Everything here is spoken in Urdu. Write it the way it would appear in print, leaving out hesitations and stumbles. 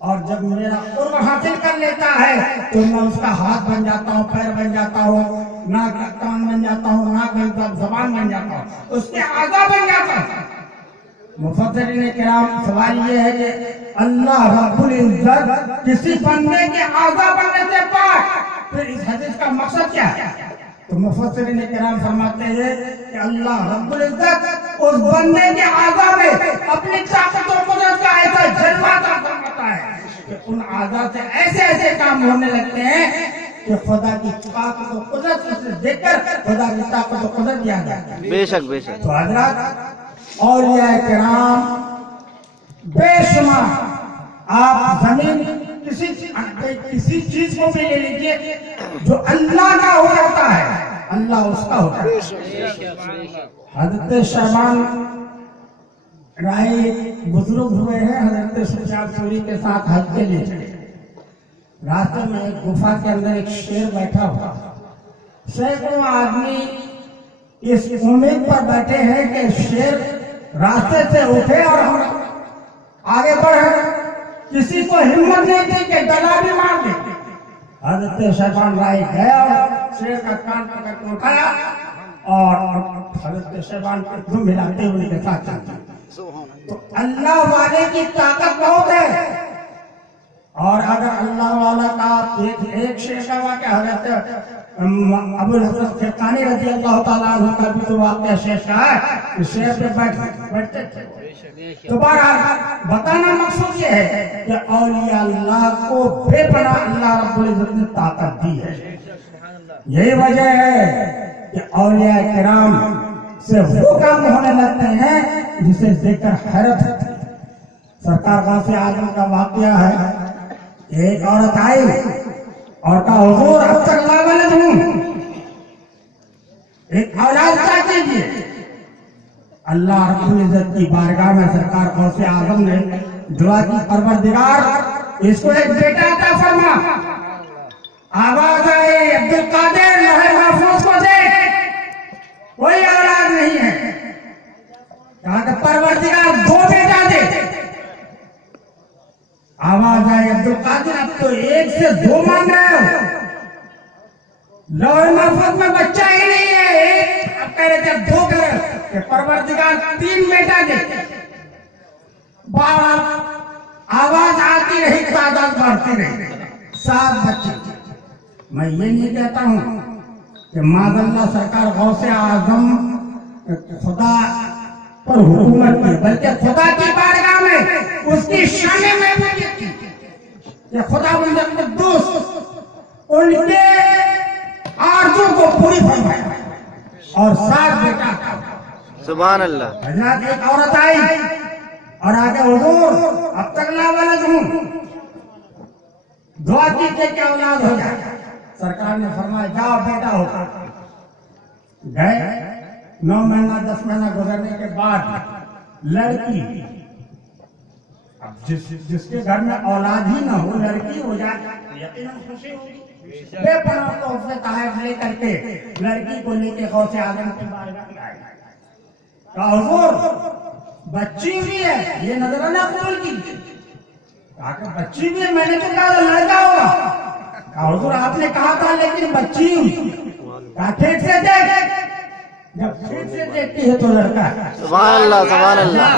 اور جب میرا قرب حاصل کر لیتا ہے تو میں اس کا ہاتھ بن جاتا ہوں، پیر بن جاتا ہوں، ناک کان بن جاتا ہوں، ناک بن جاتا ہوں، زبان بن جاتا ہوں، اس کے اعضاء بن جاتا ہوں۔ مفسرین کرام سوال یہ ہے کہ اللہ رب العزت کسی بندے کے اعضاء بننے سے پاک، پھر اس حدیث کا مقصد کیا ہے؟ تو مفسرین کرام فرماتے ہیں کہ اللہ رب العزت اس بندے کے اعضاء میں اپنی طاقت و قدرت کا ایسا جلوہ عطا فرماتا ہے کہ ان اعضاء سے ایسے ایسے کام ہونے لگتے ہیں کہ خدا کی طاقت و قدرت اسے دیکھ کر خدا کی طاقت و قدرت یاد آتا ہے۔ بے شک بے شک۔ تو حضرات اولیاء کرام بے شمار، آپ زمین کسی چیز کو بھی لے لیجئے جو اللہ کا ہو جاتا ہے، اللہ اس کا ہوتا ہے۔ حضرت شعبان رائی بزرگ ہوئے ہیں، حضرت سفیان ثوری کے ساتھ حج کے لیے چلے۔ راستے میں ایک گفا کے اندر ایک شیر بیٹھا ہوا، سینکڑوں آدمی اس امید پر بیٹھے ہیں کہ شیر راستے سے اٹھے اور ہم آگے بڑھے، کسی کو ہمت نہیں تھی کہ گلا بھی مار دے۔ حضرت شعبان رائی گیا اور شیر کا کان پکڑ کے اٹھایا اور حضرت شعبان کو دم ہلاتے ہوئے ان کے ساتھ چلتا۔ تو اللہ والے کی طاقت بہت ہے، اور اگر اللہ والا کا ایک شیر کا واقعہ حضرت ابو الحسن خرقانی رضی اللہ تعالیٰ عنہ کا بھی تو واقعہ شیر کا ہے کہ شیر پہ بیٹھتے تھے۔ تو بہرحال بتانا مقصود یہ ہے کہ اولیاء اللہ کو بے پناہ اللہ رب العزت نے طاقت دی ہے۔ یہی وجہ ہے کہ اولیاء کرام سے وہ کام ہونے لگتے ہیں جسے دیکھ کر حیرت ہوتی ہے۔ سرکار غوث اعظم کا واقعہ ہے، ایک عورت آئی اور کہا حضور اب تک لا ولد ہوں، ایک اولاد چاہتے ہیں۔ اللہ رب العزت کی بارگاہ میں سرکار غوث اعظم نے دعا کی، پروردگار اس کو ایک بیٹا عطا فرما۔ آواز آئی عبد القادر لوح محفوظ کو دیکھ، کوئی اولاد نہیں ہے۔ کہا کہ پروردگار دو بیٹا دے۔ آواز آئی عبد القادر اب تو ایک سے دو مانگ رہے ہو، لوح محفوظ میں بچہ ہی نہیں ہے، ایک اب کہہ رہے تھے دو کرے کہ پروردگار تین بیٹا دے۔ آواز آتی رہی، تعداد بڑھتی رہی، 7 بچے۔ میں یہ نہیں کہتا ہوں کہ معاذ اللہ سرکار غوث اعظم خدا پر حکومت کی، بلکہ خدا کی بارگاہ میں اس کی شان محبوبیت کی کہ خدا بند قدوس ان کے آرزو کو پوری فرمائے اور 7 بیٹا۔ سبحان اللہ۔ حضرات ایک عورت آئی اور آگے حضور اب تک لا ولد ہوں، دعا کیجئے کہ اولاد ہو جائے۔ سرکار نے فرمایا جاؤ بیٹا ہوگا۔ گئے 9 مہینہ 10 مہینہ گزرنے کے بعد لڑکی، اب جس کے گھر میں اولاد ہی نہ ہو لڑکی ہو جائے یقیناً خوشی ہوگی۔ بے پناہ تحفے تحائف لے کر کے لڑکی کو لے کے غوث اعظم کی بارگاہ میں آئے۔ کہا حضور بچی بھی ہے، یہ نظرانہ قبول کی۔ کہا کہ بچی بھی ہے، میں نے تو کہا لڑکا ہوگا۔ کہا حضور آپ نے کہا تھا لیکن بچی ہوئی۔ کہا ٹھیک سے دیکھ، جب ٹھیک سے دیکھتی ہے تو لڑکا ہے۔ سبحان اللہ سبحان اللہ۔